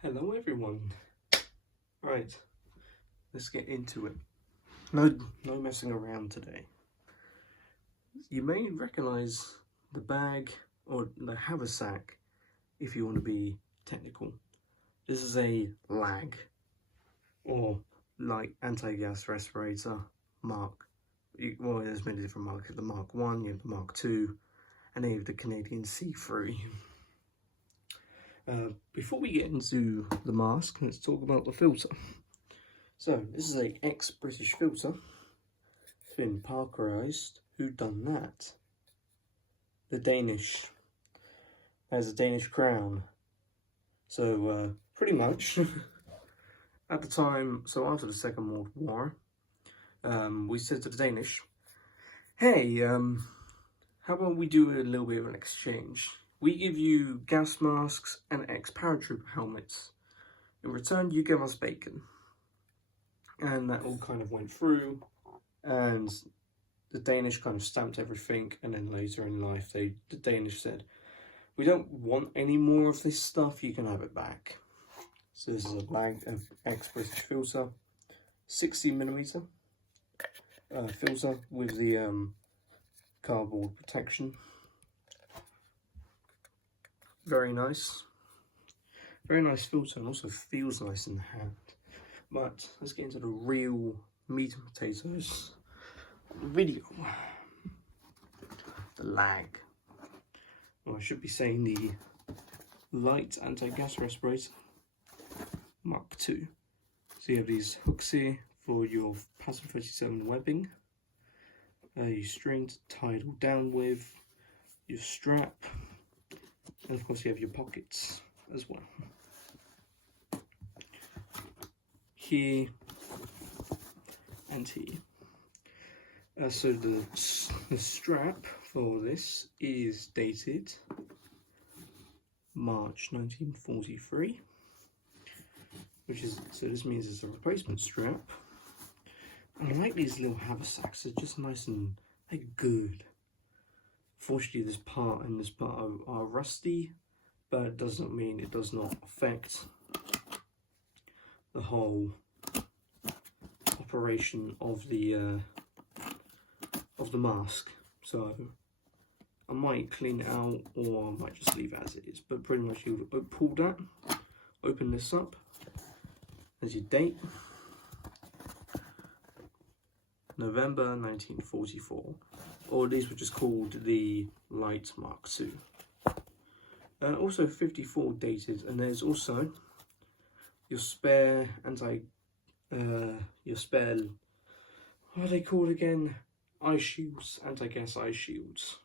Hello everyone. Right, let's get into it. No messing around today. You may recognize the bag or the haversack if you want to be technical. This is a LAG or light anti-gas respirator Mark. Well, there's many different marks. You have the Mark 1, you have the Mark 2, and then you have the Canadian C3. Before we get into the mask, let's talk about the filter. So, this is a ex-British filter. It's been parkerized. Who done that? The Danish. Has a Danish crown. So, pretty much, at the time, so after the Second World War, we said to the Danish, hey, how about we do a little bit of an exchange? We give you gas masks and ex-paratrooper helmets. In return, you give us bacon. And that all kind of went through, and the Danish kind of stamped everything, and then later in life, the Danish said, we don't want any more of this stuff, you can have it back. So this is a bag of ex-British filter, 60mm filter with the cardboard protection. Very nice filter, and also feels nice in the hand. But let's get into the real meat and potatoes of the video. The LAG. Well, I should be saying the light anti-gas respirator Mark II. So you have these hooks here for your pattern 37 webbing. Your string to tie it all down with, your strap, and of course you have your pockets as well. Here and here. So the strap for this is dated March 1943, which is, so this means it's a replacement strap. And I like these little haversacks, they're just nice and good. Fortunately, this part and this part are rusty, but it does not mean it does not affect the whole operation of the mask. So I might clean it out, or I might just leave it as it is. But pretty much you would pull that, open this up, as your date, November 1944, or these were just called the Light Mark II. Also 54 dated, and there's also your spare what are they called again? Eye shields, anti-gas eye shields.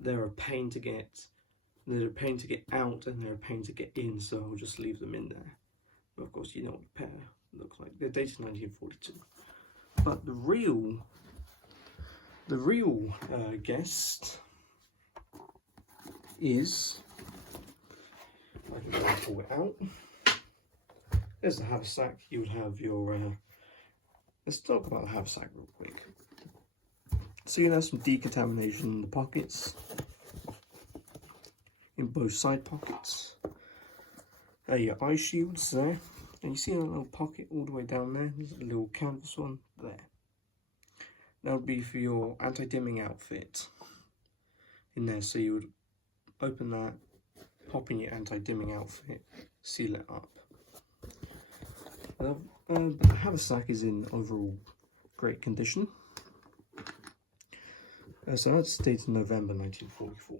They're a pain to get. They're a pain to get out, and they're a pain to get in, so I'll just leave them in there. But of course, you know what the pair look like. They're dated 1942. But the real guest is, I can go and pull it out. There's the haversack. You would have your, let's talk about the haversack real quick. So you have some decontamination in the pockets, in both side pockets. Your eye shields there, and you see a little pocket all the way down there. There's a little canvas one there. That would be for your anti-dimming outfit in there. So you would open that, pop in your anti-dimming outfit, seal it up. But the haversack is in overall great condition. So that's dated November 1944.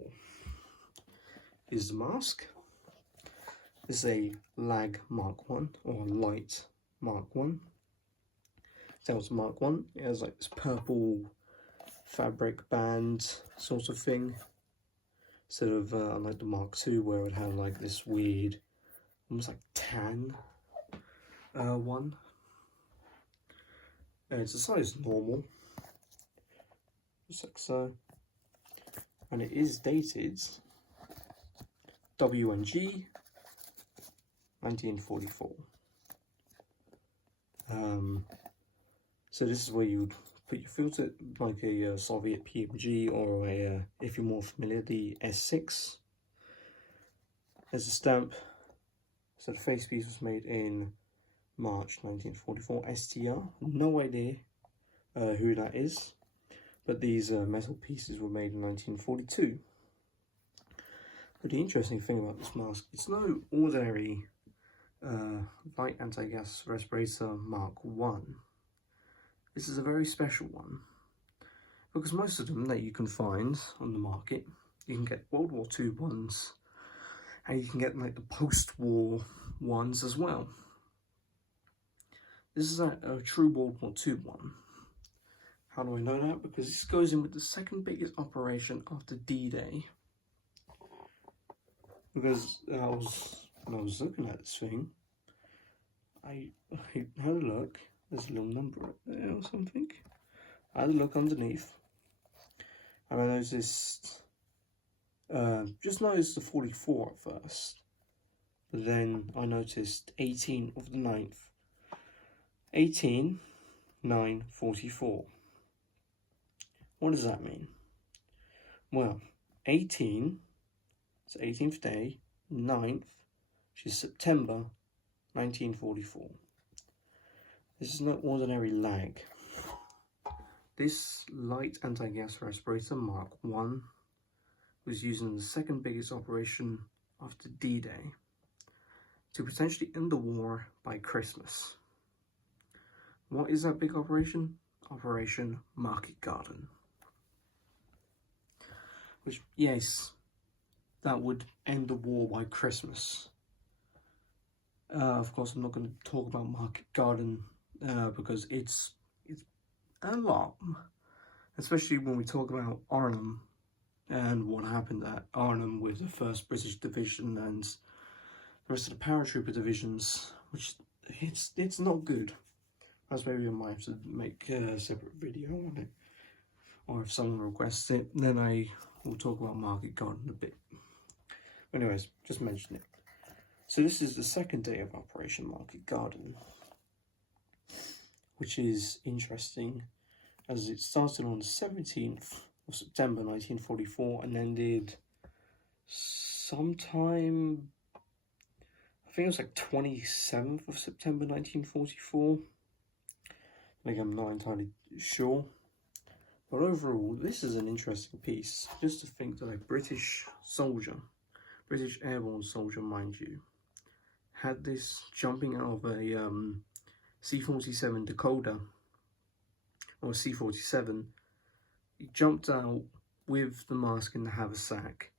Is the mask. This is a LAG Mark 1 or light Mark 1. So it's Mark 1. It has like this purple fabric band sort of thing. Instead of unlike the Mark 2 where it would have like this weird, almost like tan one. And it's a size normal. Just like so. And it is dated WNG 1944. So this is where you would put your filter, like a Soviet PMG, or a, if you're more familiar, the S6. There's a stamp, So the face piece was made in March 1944. STR, no idea who that is, but these metal pieces were made in 1942. But the interesting thing about this mask, it's no ordinary light anti-gas respirator Mk1. This is a very special one, because most of them that you can find on the market, you can get World War II ones, and you can get like the post-war ones as well. This is a true World War II one. How do I know that? Because this goes in with the second biggest operation after D-Day. Because when I was looking at this thing, I had a look. There's a little number up there or something. I had a look underneath, and I noticed, just noticed the 44 at first, but then I noticed 18 of the 9th. 18/9/44. What does that mean? Well, 18, it's 18th day, 9th, which is September 1944. This is no ordinary lag. This light anti-gas respirator Mk1 was used in the second biggest operation after D-Day to potentially end the war by Christmas. What is that big operation? Operation Market Garden. Which, yes, that would end the war by Christmas. Of course, I'm not going to talk about Market Garden because it's a lot, especially when we talk about Arnhem and what happened at Arnhem with the 1st British Division and the rest of the paratrooper divisions, which it's not good. As maybe I might have to make a separate video on it, or if someone requests it, then I will talk about Market Garden a bit. Anyways, just mention it. So this is the second day of Operation Market Garden, which is interesting as it started on the 17th of September 1944 and ended sometime, I think it was like 27th of September 1944. Like, I'm not entirely sure, but overall this is an interesting piece. Just to think that a British soldier, British airborne soldier mind you, had this jumping out of a C-47 Dakota, or a C-47. He jumped out with the mask in the haversack,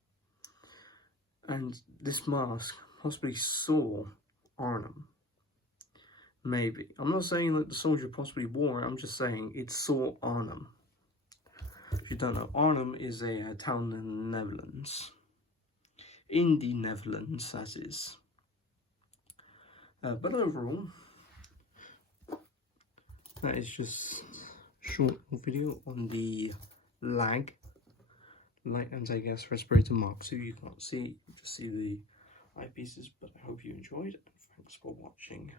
and this mask possibly saw Arnhem. Maybe. I'm not saying that the soldier possibly wore it, I'm just saying it saw Arnhem. If you don't know, Arnhem is a town in the Netherlands. In the Netherlands, that is. But overall, that is just a short video on the light anti-gas respirator Mk2. You can't see, you just see the eyepieces, but I hope you enjoyed it. Thanks for watching.